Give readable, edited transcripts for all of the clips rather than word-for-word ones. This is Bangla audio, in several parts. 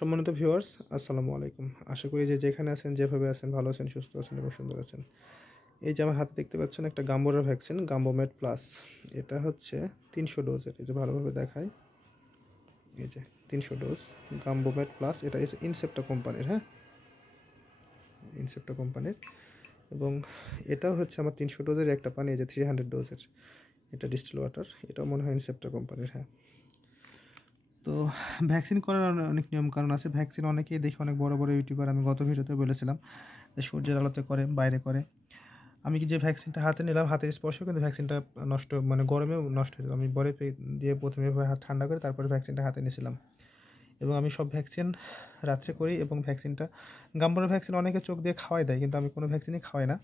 সম্মানিত ভিউয়ার্স, আসসালামু আলাইকুম। আশা করি যে যেখানে আছেন, যেভাবে আছেন, ভালো আছেন, সুস্থ আছেন এবং সুন্দর আছেন। এই যে আমার হাতে দেখতে পাচ্ছেন একটা গাম্বোরা ভ্যাকসিন, গাম্বোমেড প্লাস। এটা হচ্ছে 300 ডোজের। এই যে ভালোভাবে দেখাই, এই যে 300 ডোজ গাম্বোমেড প্লাস। এটা ইনসেপ্টা কোম্পানির, হ্যাঁ, ইনসেপ্টা কোম্পানির। এবং এটাও হচ্ছে আমার 300 ডোজের একটা পানি, এই যে 300 ডোজের। এটা ডিস্টিল ওয়াটার, এটাও মনে হয় ইনসেপ্টা কোম্পানির, হ্যাঁ। তো ভ্যাকসিন করার অনেক নিয়মকানুন আছে। ভ্যাকসিন অনেকেই দেখি, অনেক বড় বড় ইউটিউবার, আমি গত ভিডিওতে বলেছিলাম যে সূর্যের আলোতে করে, বাইরে করে। আমি কি যে ভ্যাকসিনটা হাতে নিলাম, হাতের স্পর্শে কিন্তু ভ্যাকসিনটা নষ্ট, মানে গরমেও নষ্ট হয়ে যাবে। আমি বরফে দিয়ে প্রথমে হাত ঠান্ডা করে তারপরে ভ্যাকসিনটা হাতে নিয়েছিলাম। এবং আমি সব ভ্যাকসিন রাত্রে করি। এবং ভ্যাকসিনটা গাম্বোরা ভ্যাকসিন অনেকে চোখ দিয়ে খাওয়াই দেয়, কিন্তু আমি কোনো ভ্যাকসিনই খাওয়াই না।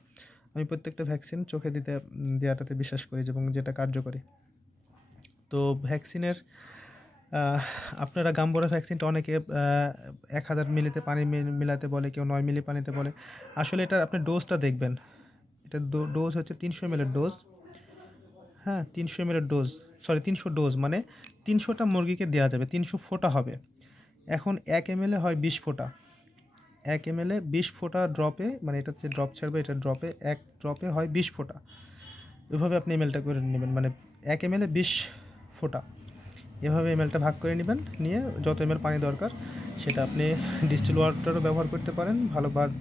আমি প্রত্যেকটা ভ্যাকসিন চোখে দেওয়াটাতে বিশ্বাস করি এবং যেটা কার্যকরী। তো ভ্যাকসিনের আপনারা গাম্বোরা ভ্যাকসিনটা অনেকে 1000 মিলিতে পানি মিলাতে বলে, কেউ 9 মিলি পানিতে বলে। আসলে এটা আপনি ডোজটা দেখবেন। এটা ডোজ হচ্ছে 300 ml ডোজ, হ্যাঁ, 300 ml ডোজ, সরি 300 ডোজ, মানে 300টা মুরগিকে দেওয়া যাবে, 300 ফোঁটা হবে। এখন 1 ml হয় 20 ফোঁটা, 1 ml 20 ফোঁটা ড্রপে, মানে এটা যে ড্রপ ছাড়বে, এটা ড্রপে, এক ড্রপে হয় 20 ফোঁটা। এভাবে আপনি এমএলটা করে নেবেন, মানে 1 ml 20 ফোঁটা, এভাবে এমএলটা ভাগ করে নেবেন। নিয়ে যত এমএল পানি দরকার সেটা আপনি ডিস্টিল ওয়াটারও ব্যবহার করতে পারেন।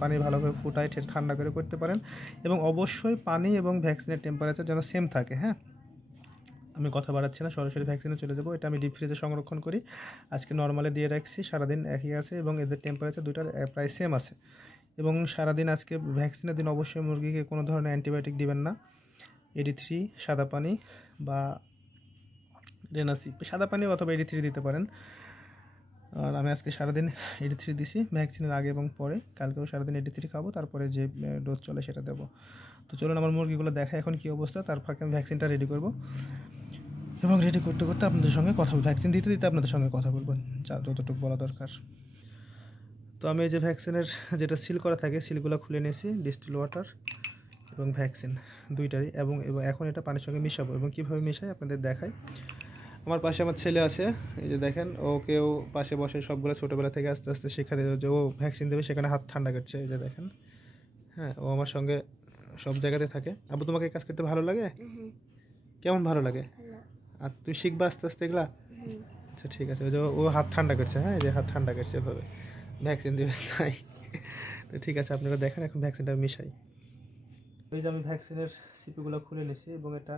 পানি ভালোভাবে ফুটায় ঠান্ডা করে করতে পারেন। এবং অবশ্যই পানি এবং ভ্যাকসিনের টেম্পারেচার যেন সেম থাকে, হ্যাঁ। আমি কথা বাড়াচ্ছি না, সরাসরি ভ্যাকসিনে চলে যাব। এটা আমি ডিপ ফ্রিজে সংরক্ষণ করি। আজকে নর্মালে দিয়ে রাখছি, সারাদিন একই আছে এবং এদের টেম্পারেচার দুইটার প্রায় সেম আছে। এবং সারাদিন আজকে ভ্যাকসিনের দিন অবশ্যই মুরগিকে কোনো ধরনের অ্যান্টিবায়োটিক দিবেন না। AD3 সাদা পানি বা রেনাসি সাদা পানি অথবা AD3 দিতে পারেন। আর আমি আজকে সারাদিন AD3 দিছি ভ্যাকসিনের আগে এবং পরে। কালকেও সারাদিন AD3 খাবো, তারপরে যে ডোজ চলে সেটা দেবো। তো চলুন আমার মুরগিগুলো দেখা এখন কী অবস্থা। তার ফাঁকে আমি ভ্যাকসিনটা রেডি করব এবং রেডি করতে করতে আপনাদের সঙ্গে কথা বলবো, ভ্যাকসিন দিতে দিতে আপনাদের সঙ্গে কথা বলবো, যতটুকু বলা দরকার। তো আমি এই যে ভ্যাকসিনের যেটা সিল করা থাকে, সিলগুলো খুলে নিয়েছি, ডিস্টিল ওয়াটার এবং ভ্যাকসিন দুইটারই। এবং এখন এটা পানির সঙ্গে মিশাবো এবং কীভাবে মিশাই আপনাদের দেখাই। আমার পাশে আমার ছেলে আছে, এই যে দেখেন, ওকেও পাশে বসে সবগুলো ছোটোবেলা থেকে আস্তে আস্তে শেখা দেবে যে ও ভ্যাকসিন দেবে, সেখানে হাত ঠান্ডা করছে, এই যে দেখেন, হ্যাঁ। ও আমার সঙ্গে সব জায়গাতে থাকে। আবু, তোমাকে কাজ করতে ভালো লাগে? কেমন ভালো লাগে? আর তুই শিখবা আস্তে আস্তে এগুলা? আচ্ছা ঠিক আছে। ওই যে ও হাত ঠান্ডা করছে, হ্যাঁ, এই যে হাত ঠান্ডা করছে, এভাবে ভ্যাকসিন দেবে তাই। তো ঠিক আছে, আপনারা দেখেন এখন ভ্যাকসিনটা মিশাই। এই যে আমি ভ্যাকসিনের সিপিগুলো খুলে নিয়েছি এবং এটা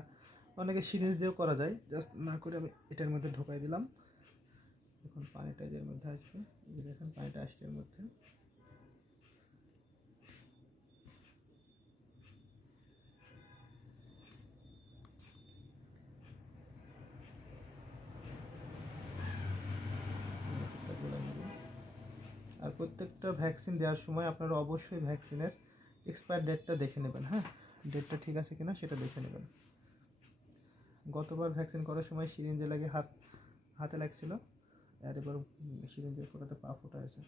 অনেকে সিরিঞ্জ দিয়েও করা যায়, জাস্ট না করে আমি এটার মধ্যে ঢোকাই দিলাম। এখন পানিটা এর মধ্যে আসবে, এই দেখেন পানিটা আসছে এর মধ্যে। আর প্রত্যেকটা ভ্যাকসিন দেওয়ার সময় আপনারা অবশ্যই ভ্যাকসিনের এক্সপায়ার ডেটটা দেখে নেবেন, হ্যাঁ, ডেটটা ঠিক আছে কিনা সেটা দেখে নেবেন। গতবার ভ্যাকসিন করার সময় সিরিঞ্জে লাগে হাতে লাগছিল, আর এবার সিরিঞ্জের ফোটাতে পা ফোটা আছে।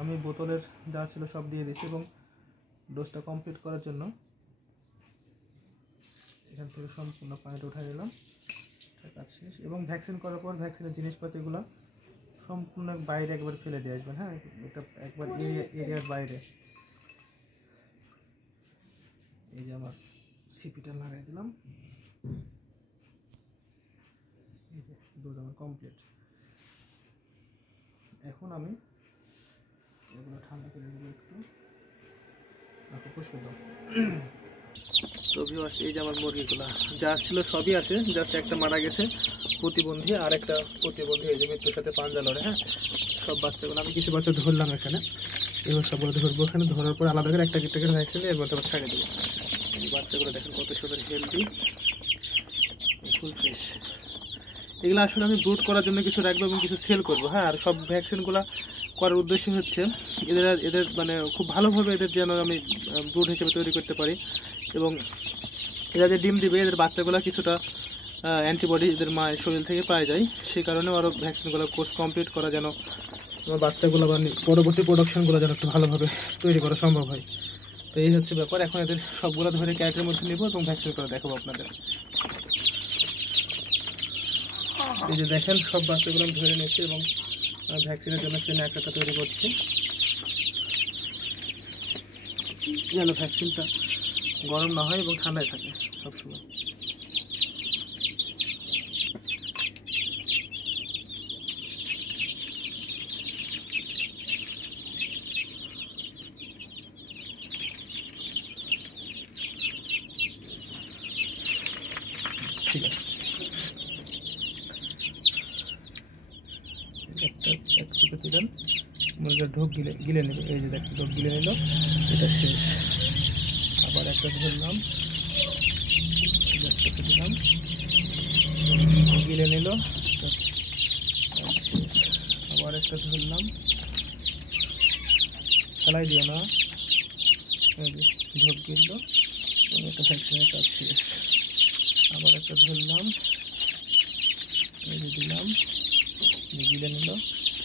আমি বোতলের যা ছিল সব দিয়ে দিয়েছি এবং ডোজটা কমপ্লিট করার জন্য এখান থেকে সম্পূর্ণ পানিটা উঠাই দিলাম, কাজ শেষ। এবং ভ্যাকসিন করার পর ভ্যাকসিনের জিনিসপাতিগুলো সম্পূর্ণ বাইরে একবার ফেলে দিয়ে আসবেন, হ্যাঁ, এটা একবার এরিয়ার বাইরে। এই যে আমার সিপিটা লাগাই দিলাম, এই যে ডোজ আমার কমপ্লিট। এখন আমি এগুলো ঠান্ডা করে দেবো একটু, পুষে দাও। তো ভিউয়ার্স, এই যে আমার মুরগিগুলো যা ছিল সবই আছে, জাস্ট একটা মারা গেছে প্রতিবন্ধী, আর একটা প্রতিবন্ধী এই যে মৃত্যুর সাথে পাঞ্জা লড়ে, হ্যাঁ। সব বাচ্চাগুলো আমি কিছু বাচ্চা ধরলাম এখানে, এবার সবগুলো ধরবো এখানে, ধরার পর আলাদা করে একটা করে ভ্যাকসিন এর মধ্যে আবার ছাড়িয়ে দেবো। এই বাচ্চাগুলো দেখেন কত সুন্দর হেলদি, ফুল ফ্রেশ। এগুলো আসলে আমি ব্রুড করার জন্য কিছু রাখবো এবং কিছু সেল করবো, হ্যাঁ। আর সব ভ্যাকসিনগুলো করার উদ্দেশ্য হচ্ছে এদের মানে খুব ভালোভাবে এদের যেন আমি ব্রুড হিসেবে তৈরি করতে পারি। এবং এরা যে ডিম দিবে, এদের বাচ্চাগুলো কিছুটা অ্যান্টিবডি এদের মায়ের শরীর থেকে পাওয়া যায়, সেই কারণে আরও ভ্যাকসিনগুলো কোর্স কমপ্লিট করা যেন আমার বাচ্চাগুলো বা পরবর্তী প্রোডাকশনগুলো যেন একটু ভালোভাবে তৈরি করা সম্ভব হয়। তো এই হচ্ছে ব্যাপার। এখন এদের সবগুলো ধরে ক্যারেটের মধ্যে নেব এবং ভ্যাকসিন করে দেখাবো আপনাদের। এই যে দেখেন সব বাচ্চাগুলো আমি ধরে নিচ্ছি এবং ভ্যাকসিনের জন্য ট্রেনে একটা তৈরি করছি যেন ভ্যাকসিনটা গরম না হয় এবং ঠান্ডায় থাকে সবসময়। ঠিক আছে, এক চোখে দিলেন, মুরগির ঢোক গিলে নেবে। এই যে দেখো ঢোক গিলে নিল, এটা শেষ। আবার একটা ধরলাম, চোখে দিলাম, গিলে নিল, আবার একটা ধরলাম, ফেলাই দিও না, ঢোক গিলল, এটা ভ্যাকসিনের কাজ শেষ। আবার একটা ধরলাম, এই যে দিলাম, গিলে নিল,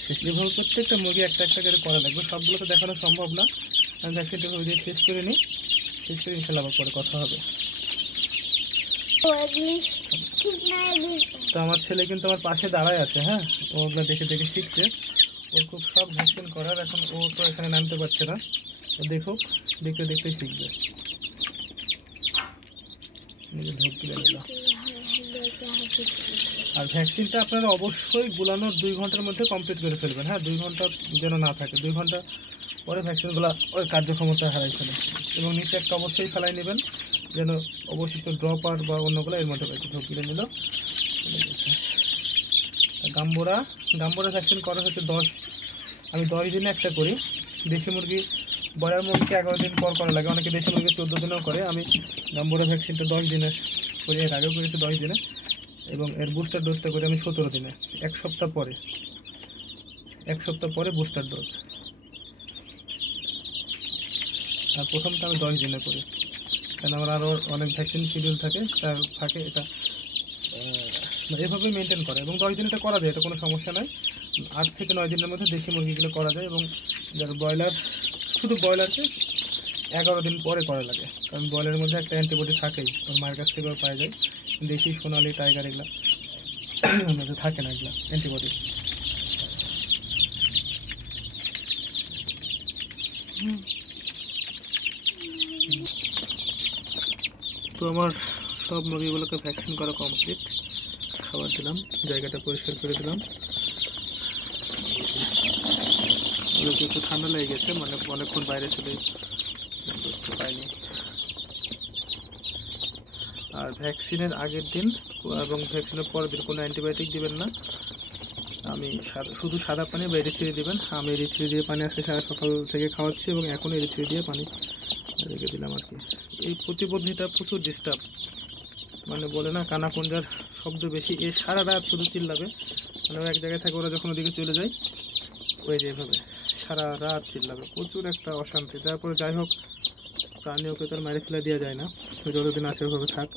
শেষ। এভাবে প্রত্যেকটা মুরগি একটা একটা করে করা লাগবে, সবগুলো তো দেখানো সম্ভব না। আমি ভ্যাকসিনটা ওই দিয়ে শেষ করে নিই, শেষ করে ইনশাল্লাহ আবার পরে কথা হবে। তো আমার ছেলে কিন্তু আমার পাশে দাঁড়ায় আছে, হ্যাঁ, ওগুলো দেখে দেখে শিখছে। ওর খুব সব ভ্যাকসিন করার, এখন ও তো এখানে নামতে পারছে না, ও দেখুক, দেখতে দেখতেই শিখবে। ঢোক গিলে নিল। আর ভ্যাকসিনটা আপনারা অবশ্যই গুলানোর 2 ঘন্টার মধ্যে কমপ্লিট করে ফেলবেন, হ্যাঁ, 2 ঘন্টা যেন না থাকে। 2 ঘন্টা পরে ভ্যাকসিনগুলো ওই কার্যক্ষমতা হারাই ফেলে। এবং নিচে একটা অবশ্যই ফেলাই নেবেন যেন অবশিষ্ট ড্রপার বা অন্যগুলো এর মধ্যে পাইছে। ঢোক গিলে নিল। গাম্বোরা ভ্যাকসিন করা হচ্ছে আমি 10 দিনে একটা করি। দেশি মুরগি, ব্রয়লার মুরগিকে 11 দিন পর করা লাগে, অনেকে দেশি মুরগি 14 দিনেও করে। আমি গাম্বোরা ভ্যাকসিনটা 10 দিনে করি, এর আগেও করেছি 10 দিনে, এবং এর বুস্টার ডোজটা করি আমি 17 দিনে, এক সপ্তাহ পরে বুস্টার ডোজ। আর প্রথমটা আমি 10 দিনে করি, কারণ আমার আরও অনেক ভ্যাকসিন শিডিউল থাকে, তার ফাঁকে এটা এভাবে মেনটেন করে। এবং 10 দিন এটা করা যায়, এটা কোনো সমস্যা নয়। 8 থেকে 9 দিনের মধ্যে দেশি মুরগিগুলো করা যায়। এবং যারা ব্রয়লার, শুধু ব্রয়লারকে 11 দিন পরে করা লাগে, কারণ ব্রয়লারের মধ্যে একটা অ্যান্টিবডি থাকেই, মায়ের কাছ থেকেও পাওয়া যায়। দেশি, সোনালি, টাইগার এগুলো মধ্যে থাকে না এগুলো অ্যান্টিবডি। তো আমার সব মুরগিগুলোকে ভ্যাকসিন করা কমপ্লিট। খাবার দিলাম, জায়গাটা পরিষ্কার করে দিলাম। ওদেরকে একটু ঠান্ডা লেগে গেছে, মানে অনেকক্ষণ বাইরে চলে পাইনি। আর ভ্যাকসিনের আগের দিন এবং ভ্যাকসিনের পরের দিন কোনো অ্যান্টিবায়োটিক দিবেন না। আমি শুধু সাদা পানি বা এরিথ্রি দিবেন। আমি এরিথ্রি দিয়ে পানি আজকে সারা সকাল থেকে খাওয়াচ্ছি এবং এখন এরিথ্রি দিয়ে পানি রেখে দিলাম আর কি। এই প্রতিবন্ধীটা প্রচুর ডিস্টার্ব, মানে বলে না কানা কোনজার শব্দ বেশি, এ সারা রাত শুধু চিল্লাবে। মানে এক জায়গায় থাকে, ওরা যখন ওদিকে চলে যায় ওই যে এভাবে সারা রাত চিল্লাবে, প্রচুর একটা অশান্তি। তারপরে যাই হোক, প্রাণী ওকে তো মেরে ফেলে দেওয়া যায় না, যতদিন আছে ওভাবে থাক।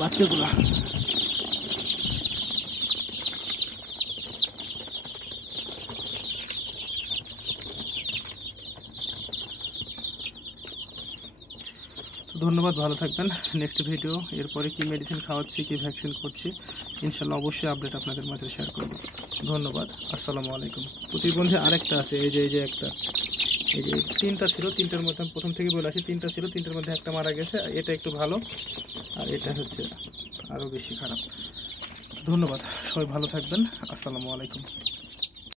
বাচ্চাগুলা ধন্যবাদ, ভালো থাকবেন। নেক্সট ভিডিও এরপরে কি মেডিসিন খাওয়াচ্ছি, কি ভ্যাকসিন করছি, ইনশাল্লাহ অবশ্যই আপডেট আপনাদের মাঝে শেয়ার করব। ধন্যবাদ, আসসালামু আলাইকুম। প্রতিবন্ধী আরেকটা আছে, এই যে একটা, এই যে 3টা ছিল, 3টার মধ্যে আমি প্রথম থেকে বলে আসি, 3টা ছিল, 3টার মধ্যে একটা মারা গেছে। এটা একটু ভালো, আর এটা হচ্ছে আরও বেশি খারাপ। ধন্যবাদ, সবাই ভালো থাকবেন, আসসালামু আলাইকুম।